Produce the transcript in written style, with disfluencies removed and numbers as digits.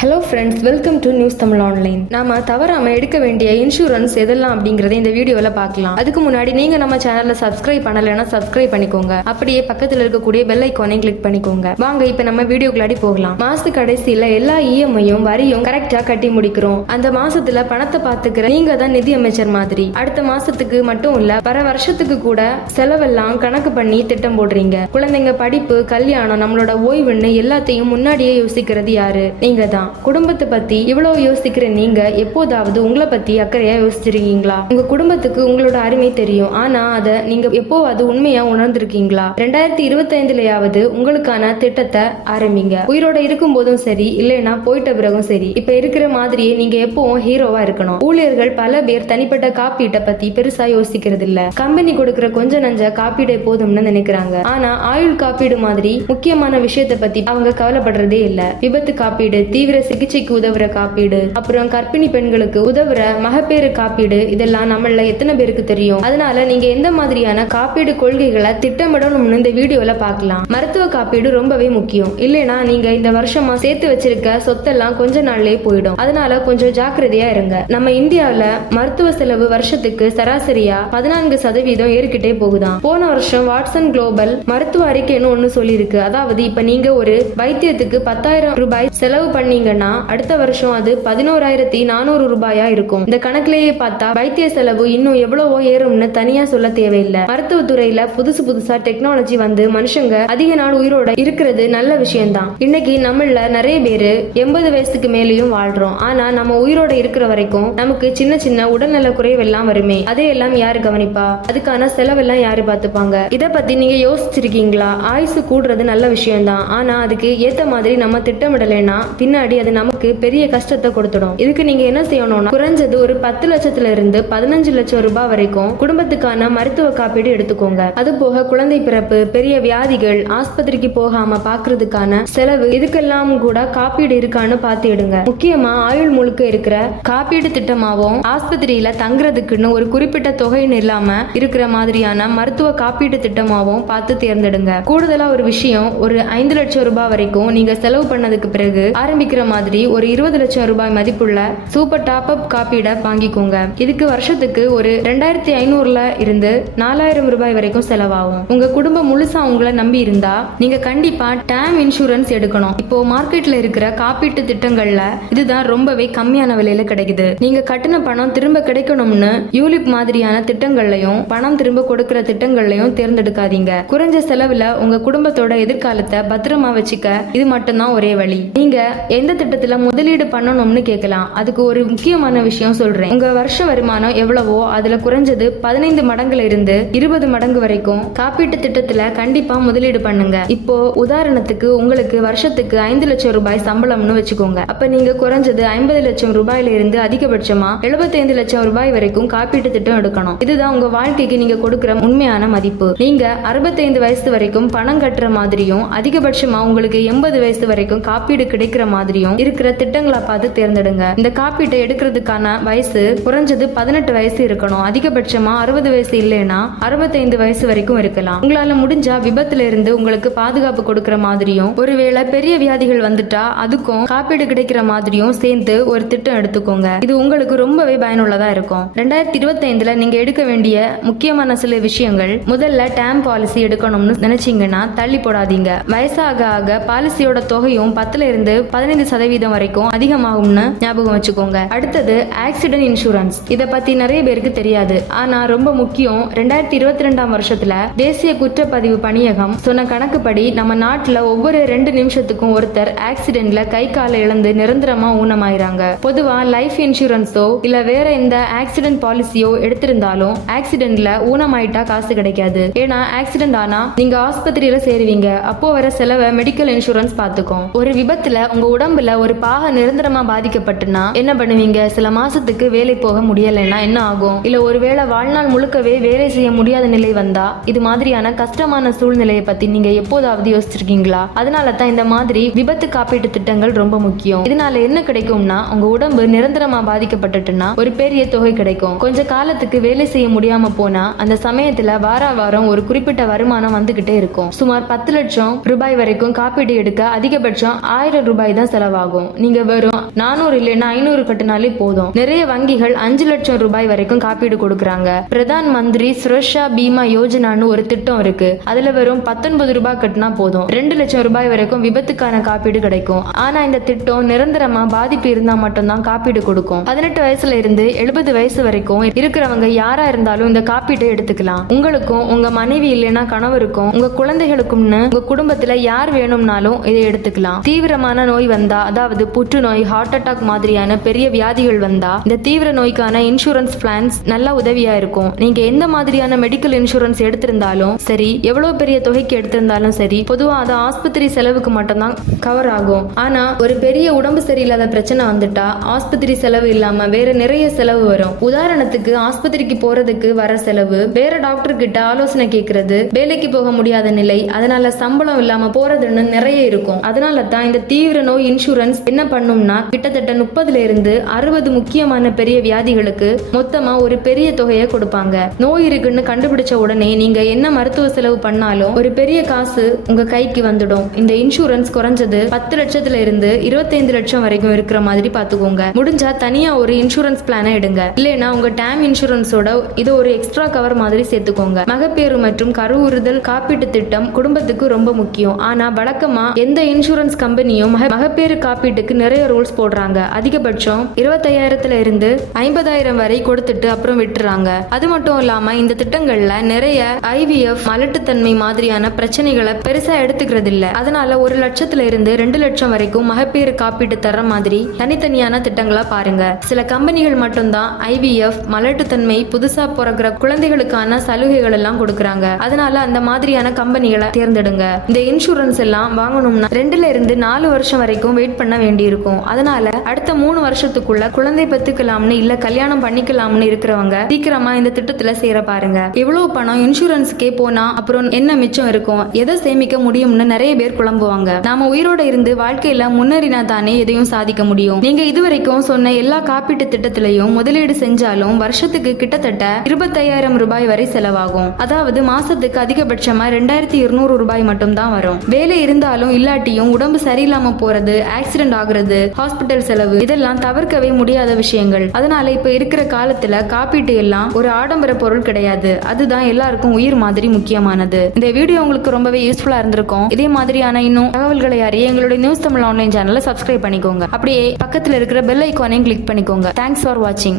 Hello friends, welcome to news Tamil online. நாம தவறாம எடுக்க வேண்டிய இன்சூரன்ஸ் எதெல்லாம் அப்படிங்கறத இந்த வீடியோல பார்க்கலாம். அதுக்கு முன்னாடி நீங்க நம்ம சேனல்ல சப்ஸ்கிரைப் பண்ணலைன்னா சப்ஸ்கிரைப் பண்ணிக்கோங்க. அப்படியே பக்கத்துல இருக்கக்கூடிய பெல் ஐகானை கிளிக் பண்ணிக்கோங்க. வாங்க இப்ப நம்ம வீடியோக்குள்ளாடி போகலாம். மாசத்து கடைசியில எல்லா இஎம்ஐயும் வரியும் கரெக்டா கட்டி முடிக்கிறோம். அந்த மாசத்துல பணத்தை பாத்துக்கிற நீங்க தான் நிதி அமைச்சர் மாதிரி. அடுத்த மாசத்துக்கு மட்டும் இல்ல, வர வருஷத்துக்கு கூட செலவெல்லாம் கணக்கு பண்ணி திட்டம் போடுறீங்க. குழந்தைங்க படிப்பு, கல்யாணம், நம்மளோட ஓய்வுன்னு எல்லாத்தையும் முன்னாடியே யோசிக்கிறது யாரு? நீங்க தான். குடும்பத்தை பத்தி இவ்வளவு யோசிக்கிற நீங்க எப்போதாவது உங்களை பத்தி அக்கறையா யோசிச்சிருக்கீங்களா? உங்க குடும்பத்துக்கு உங்களோட அருமை தெரியும், ஆனா அத நீங்க எப்போவாது உண்மையா உணர்ந்திருக்கீங்களா? 2025லயாவது உங்களுக்கான திட்டத்தை ஆரம்பிங்க. உயிரோட இருக்கும் போதும் சரி, இல்லைன்னா போயிட்ட பிறகும் சரி. இப்ப இருக்கிற மாதிரியே நீங்க எப்பவும் ஹீரோவா இருக்கணும். ஊழியர்கள் பல பேர் தனிப்பட்ட காப்பீட்டை பத்தி பெருசா யோசிக்கிறது இல்ல. கம்பெனி கொடுக்கிற கொஞ்ச நஞ்ச காப்பீடு போதும்னு நினைக்கிறாங்க. ஆனா ஆயுள் காப்பீடு மாதிரி முக்கியமான விஷயத்தை பத்தி அவங்க கவலைப்படுறதே இல்ல. விபத்து காப்பீடு, தீவிர சிகிச்சைக்கு உதவுற காப்பீடு, அப்புறம் கர்ப்பிணி பெண்களுக்கு உதவுற மகப்பேறு காப்பீடு, இதெல்லாம் நம்மள எத்தனை பேருக்கு தெரியும்? அதனால நீங்க எந்த மாதிரியான காப்பீடு கொள்கைகளை திட்டமிடணும்னு இந்த வீடியோல பார்க்கலாம். மருத்துவ காப்பீடு ரொம்பவே முக்கியம். இல்லைன்னா நீங்க இந்த வருஷமா சேர்த்து வச்சிருக்க சொத்தெல்லாம் கொஞ்ச நாள்லயே போயிடும். அதனால கொஞ்சம் ஜாக்கிரதையா இருங்க. நம்ம இந்தியாவில மருத்துவ செலவு வருஷத்துக்கு சராசரியா 14% ஏறிக்கிட்டே போகுதான். போன வருஷம் வாட்சன் குளோபல் மருத்துவ அறிக்கைன்னு ஒண்ணு சொல்லியிருக்கு. அதாவது இப்ப நீங்க ஒரு வைத்தியத்துக்கு 10,000 ரூபாய் செலவு பண்ணீங்கன்னா அடுத்த வருஷம் அது 11,400 ரூபாயா இருக்கும். இந்த கணக்கிலேயே பார்த்தா வைத்திய செலவு இன்னும் எவ்வளவோ ஏறும்னு தனியா சொல்ல தேவையில்லை. மருத்துவத்துறையில புதுசா டெக்னாலஜி வந்து மனுஷங்க அதிக நாள் உயிரோட இருக்கிறது நல்ல விஷயம்தான். இன்னைக்கு நம்மள நிறைய பேரு 80 வயசுக்கு மேலேயும் வாழ்றோம். ஆனா நம்ம உயிரோட இருக்கிற வரைக்கும் நமக்கு சின்ன சின்ன உடல்நல குறைவெல்லாம் வருமே, அதையெல்லாம் யாரு கவனிப்பா? அதுக்கான செலவெல்லாம் யாரு பார்த்துப்பாங்க? இத பத்தி நீங்க யோசிச்சிருக்கீங்களா? ஆயுசு கூடுறது நல்ல விஷயம்தான், ஆனா அதுக்கு ஏத்த மாதிரி நம்ம திட்டமிடலைன்னா பின்னாடி அது நமக்கு பெரிய கஷ்டத்தை கொடுத்துடும். இதுக்கு நீங்க என்ன செய்யணும்னா, குறைஞ்சது ஒரு 10 லட்சத்துல இருந்து 15 லட்சம் ரூபாய் வரைக்கும் குடும்பத்துக்கான மருத்துவ காப்பீடு எடுத்துக்கோங்க. அது போக குழந்தை பிறப்பு, பெரிய வியாதிகள், ஆஸ்பத்திரிக்கு போகாம பாக்குறதுக்கான செலவு, இதுக்கெல்லாம் கூட காப்பீடு இருக்கான்னு பார்த்து எடுங்க. முக்கியமா ஆயுள் முழுக்க இருக்கிற காப்பீடு திட்டமாவும், ஆஸ்பத்திரியில தங்குறதுக்குன்னு ஒரு குறிப்பிட்ட தொகைன்னு இல்லாம இருக்கிற மாதிரியான மருத்துவ காப்பீடு திட்டமாவும் பார்த்து தேர்ந்தெடுங்க. கூடுதலா ஒரு விஷயம், ஒரு 5 லட்சம் ரூபாய் வரைக்கும் நீங்க செலவு பண்ணதுக்கு பிறகு ஆரம்பிக்கிற மாதிரி ஒரு 20 லட்சம் ரூபாய் மதிப்புள்ள சூப்பர் டாப் அப் காப்பீடை வாங்கிக்கோங்க. இதுக்கு வருஷத்துக்கு ஒரு 2,500ல இருந்து 4,000 ரூபாய் வரைக்கும் செலவாகும். உங்க குடும்பம் முழுசா உங்களை நம்பி இருந்தா நீங்க கண்டிப்பா டேர்ம் இன்சூரன்ஸ் எடுக்கணும். இப்போ மார்க்கெட்ல இருக்கிற காப்பீட்டு திட்டங்கள்ல இதுதான் ரொம்பவே கம்மியான விலையில கிடைக்குது. நீங்க கட்டின பணம் திரும்ப கிடைக்கணும்னு யூலிப் மாதிரியான திட்டங்கள்லயும் பணம் திரும்ப கொடுக்கிற திட்டங்கள்லயும் தேர்ந்தெடுக்காதீங்க. குறைஞ்ச செலவுல உங்க குடும்பத்தோட எதிர்காலத்தை பத்திரமா வச்சுக்க இது மட்டும்தான் ஒரே வழி. நீங்க எந்த திட்டத்துல முதலீடு பண்ணணும்னு கேட்கலாம். அதுக்கு ஒரு முக்கியமான விஷயம் சொல்றேன். உங்க வருஷ வருமானம் எவ்வளவோ அதுல குறைஞ்சது 15 மடங்குல இருந்து 20 மடங்கு வரைக்கும் காப்பீட்டு திட்டத்துல கண்டிப்பா முதலீடு பண்ணுங்க. இப்போ உதாரணத்துக்கு உங்களுக்கு வருஷத்துக்கு 5 லட்சம் ரூபாய் சம்பளம்னு வச்சுக்கோங்க. அப்ப நீங்க குறைஞ்சது 50 லட்சம் ரூபாயில இருந்து அதிகபட்சமா 75 லட்சம் ரூபாய் வரைக்கும் காப்பீட்டு திட்டம் எடுக்கணும். இதுதான் உங்க வாழ்க்கைக்கு நீங்க கொடுக்கிற உண்மையான மதிப்பு. நீங்க 65 வயசு வரைக்கும் பணம் கட்டுற மாதிரியும், அதிகபட்சமா உங்களுக்கு 80 வயசு வரைக்கும் காப்பீடு கிடைக்கிற மாதிரியும் இருக்கிற திட்டங்களை பார்த்து தேர்ந்தெடுங்க. இந்த காப்பீட்டை எடுக்கிறதுக்கான வயசு குறைஞ்சது 18 வயசு இருக்கணும். அதிகபட்சமா 60 வயசு இல்லைன்னா 65 வயசு வரைக்கும் இருக்கலாம். உங்களால முடிஞ்சா விபத்துல இருந்து உங்களுக்கு பாதுகாப்பு கொடுக்கிற மாதிரியும், ஒருவேளை பெரிய வியாதிகள் வந்துட்டா அதுக்கும் காப்பீடு கிடைக்கிற மாதிரியும் சேர்ந்து ஒரு திட்டம் எடுத்துக்கோங்க. இது உங்களுக்கு ரொம்பவே பயனுள்ளதா இருக்கும். 2025ல நீங்க எடுக்க வேண்டிய முக்கியமான சில விஷயங்கள். முதல்ல டேர்ம் பாலிசி எடுக்கணும்னு நினைச்சீங்கன்னா தள்ளி போடாதீங்க. வயசாக ஆக பாலிசியோட தொகையும் 10ல இருந்து 15% வரைக்கும் அதிகமாகும்னு ஞாபகம் வச்சுக்கோங்க. அடுத்தது ஆக்சிடென்ட் இன்சூரன்ஸ். இத பத்தி நிறைய பேருக்கு தெரியாது, ஆனா ரொம்ப முக்கியம். 2022ஆம் வருஷத்துல தேசிய குற்றப்பதிவு பணியகம் சொன்ன கணக்குப்படி நம்ம நாட்டுல ஒவ்வொரு 2 நிமிஷத்துக்கும் ஒருத்தர் ஆக்சிடென்ட்ல கை காலை இழந்து நிரந்தரமா ஊனமாயிராங்க. பொதுவா லைஃப் இன்சூரன்ஸோ இல்ல வேற எந்த ஆக்சிடென்ட் பாலிசியோ எடுத்திருந்தாலும் ஆக்சிடென்ட்ல ஊனமாயிட்டா காசு கிடைக்காது. ஏன்னா ஆக்சிடென்ட் ஆனா நீங்க ஆஸ்பத்திரியில சேருவீங்க. அப்போ வர செலவை மெடிக்கல் இன்சூரன்ஸ் பாத்துக்கும். ஒரு விபத்துல உங்க உடம்புல ஒரு பாக நிரந்தரமா பாதிக்கப்பட்டுனா என்ன பண்ணுவீங்க? சில மாசத்துக்கு வேலை போக முடியலைன்னா என்ன ஆகும்? இல்ல ஒருவேளை வாழ்நாள் முழுக்கவே வேலை செய்ய முடியாத நிலை வந்தா இது மாதிரியான கஷ்டமான சூழ்நிலையை பத்தி நீங்க எப்போதாவது யோசிச்சிருக்கீங்களா? அதனால தான் இந்த மாதிரி விபத்து காப்பீட்டு திட்டங்கள் ரொம்ப முக்கியம். இதனால என்ன கிடைக்கும்னா, உங்க உடம்பு நிரந்தரமா பாதிக்கப்பட்டுட்டுனா ஒரு பெரிய தொகை கிடைக்கும். கொஞ்ச காலத்துக்கு வேலை செய்ய முடியாம போனா அந்த சமயத்துல வாரம் ஒரு குறிப்பிட்ட வருமானம் வந்துகிட்டே இருக்கும். சுமார் 10 லட்சம் ரூபாய் வரைக்கும் காப்பீடு எடுக்க அதிகபட்சம் 1000 ரூபாய் தான் செலவு செலவாகும். நீங்க வெறும் 400 இல்லைன்னா 500 கட்டினாலே போதும். நிறைய வங்கிகள் 5 லட்சம் ரூபாய் வரைக்கும் காப்பீடு கொடுக்கறாங்க. பிரதான் மந்திரி சுரக்ஷா பீமா யோஜனான்னு ஒரு திட்டம் இருக்கு. அதுல வெறும் 19 ரூபாய் கட்டினா போதும் 2 லட்சம் ரூபாய் வரைக்கும் விபத்துக்கான காப்பீடு கிடைக்கும். ஆனா இந்த திட்டம் நிரந்தரமா பாதிப்பு இருந்தா மட்டும்தான் காப்பீடு கொடுக்கும். 18 வயசுல இருந்து 70 வயசு வரைக்கும் இருக்கிறவங்க யாரா இருந்தாலும் இந்த காப்பீட்டை எடுத்துக்கலாம். உங்களுக்கும் உங்க மனைவி இல்லைன்னா கணவருக்கும் உங்க குழந்தைகளுக்கும்னு உங்க குடும்பத்துல யார் வேணும்னாலும் இதை எடுத்துக்கலாம். தீவிரமான நோய் வந்தா, அதாவது புற்றுநோய், ஹார்ட் அட்டாக் மாதிரியான பெரிய வியாதிகள் வந்தா இந்த தீவிர நோய்க்கான இன்சூரன்ஸ் பிளான்ஸ் நல்ல உதவியா இருக்கும். நீங்க எந்த மாதிரியான மெடிக்கல் இன்சூரன்ஸ் எடுத்திருந்தாலும் சரி, எவ்வளவு பெரிய தொகைக்கு எடுத்திருந்தாலும் சரி, பொதுவா அது ஆஸ்பத்திரி செலவுக்கு மட்டும்தான் கவர் ஆகும். ஆனா ஒரு பெரிய உடம்பு சரியில்லாத பிரச்சனை வந்துட்டா ஆஸ்பத்திரி செலவு இல்லாம வேற நிறைய செலவு வரும். உதாரணத்துக்கு ஆஸ்பத்திரிக்கு போறதுக்கு வர செலவு, வேற டாக்டர் கிட்ட ஆலோசனை கேட்கறது, வேலைக்கு போக முடியாத நிலை, அதனால சம்பளம் இல்லாம போறதுன்னு நிறைய இருக்கும். அதனால தான் இந்த தீவிர நோய் இன்சூரன்ஸ் என்ன பண்ணும்னா கிட்டத்தட்ட 30 இருந்து 60 முக்கியமான பெரிய வியாதிகளுக்கு மொத்தமா ஒரு பெரிய தொகையை கொடுப்பாங்க. நோய் இருக்குன்னு கண்டுபிடிச்ச உடனே நீங்க என்ன மருத்துவ செலவு பண்ணாலும் ஒரு பெரிய காசு உங்க கைக்கு வந்துடும். இந்த இன்சூரன்ஸ் குறைஞ்சது 10 லட்சத்துல இருந்து 25 லட்சம் வரைக்கும் இருக்கிற மாதிரி பாத்துக்கோங்க. முடிஞ்சா தனியா ஒரு இன்சூரன்ஸ் பிளான எடுங்க. இல்லைன்னா உங்க டேம் இன்சூரன்ஸோட இது ஒரு எக்ஸ்ட்ரா கவர் மாதிரி சேர்த்துக்கோங்க. மகப்பேறு மற்றும் கருவுறுதல் காப்பீட்டு திட்டம் குடும்பத்துக்கு ரொம்ப முக்கியம். ஆனா வழக்கமா எந்த இன்சூரன்ஸ் கம்பெனியும் மகப்பேறு காப்பீட்டுக்கு நிறைய ரூல்ஸ் போடுறாங்க. அதிகபட்சம் 25,000 இருந்து 50,000 வரை கொடுத்துட்டு அப்புறம் விட்டுறாங்க. அது மட்டும் இல்லாம இந்த திட்டங்கள்ல நிறைய IVF, மலட்டுத்தன்மை மாதிரியான பிரச்சனைகளை பெருசா எடுத்துக்கிறது இல்ல. அதனால 1 லட்சத்துல இருந்து 2 லட்சம் வரைக்கும் மகப்பேறு காப்பீட்டு தர மாதிரி தனித்தனியான திட்டங்களா பாருங்க. சில கம்பெனிகள் மட்டும்தான் IVF, மலட்டுத்தன்மை, புதுசா பிறக்கிற குழந்தைகளுக்கான சலுகைகள் எல்லாம் கொடுக்கறாங்க. அதனால அந்த மாதிரியான கம்பெனிகளை தேர்ந்தெடுங்க. இந்த இன்சூரன்ஸ் எல்லாம் வாங்கணும்னா 2 இருந்து 4 வருஷம் வரைக்கும் வெயிட் பண்ண வேண்டி இருக்கும். அதனால அடுத்த 3 வருஷத்துக்குள்ள குழந்தை பெத்துக்கலாம்னு இல்ல கல்யாணம் பண்ணிக்கலாம்னு இருக்கிறவங்க சீக்கிரமா இந்த திட்டத்துல சேர பாருங்க. எவ்வளவு பணம் இன்சூரன்ஸ்க்கே போனா அப்புறம் என்ன மிச்சம் இருக்கும், எதை சேமிக்க முடியும்னு நிறைய பேர் குழம்புவாங்க. நாம உயிரோட இருந்து வாழ்க்கையில முன்னேறினா தானே எதையும் சாதிக்க முடியும். நீங்க இதுவரைக்கும் சொன்ன எல்லா காப்பீட்டு திட்டத்திலையும் முதலீடு செஞ்சாலும் வருஷத்துக்கு கிட்டத்தட்ட 25,000 ரூபாய் வரை செலவாகும். அதாவது மாசத்துக்கு அதிகபட்சமா 2,200 ரூபாய் மட்டும் தான் வரும். வேலை இருந்தாலும் இல்லாட்டியும் உடம்பு சரியில்லாம போறது, ஆக்சிடென்ட் ஆகுறது, ஹாஸ்பிட்டல் செலவு, இதெல்லாம் தவிர்க்கவே முடியாத விஷயங்கள். அதனால இப்ப இருக்கிற காலத்துல காப்பீட்டு எல்லாம் ஒரு ஆடம்பர பொருள் கிடையாது. அதுதான் எல்லாருக்கும் உயிர் மாதிரி முக்கியமானது. இந்த வீடியோ உங்களுக்கு ரொம்பவே யூஸ்ஃபுல்லா இருந்திருக்கும். இதே மாதிரியான இன்னும் தகவல்களை அறிய எங்களுடைய நியூஸ் தமிழ் ஆன்லைன் சேனலை சப்ஸ்கிரைப் பண்ணிக்கோங்க. அப்படியே பக்கத்துல இருக்கிற பெல் ஐகானையும் கிளிக் பண்ணிக்கோங்க. தேங்க்ஸ் ஃபார் வாட்சிங்.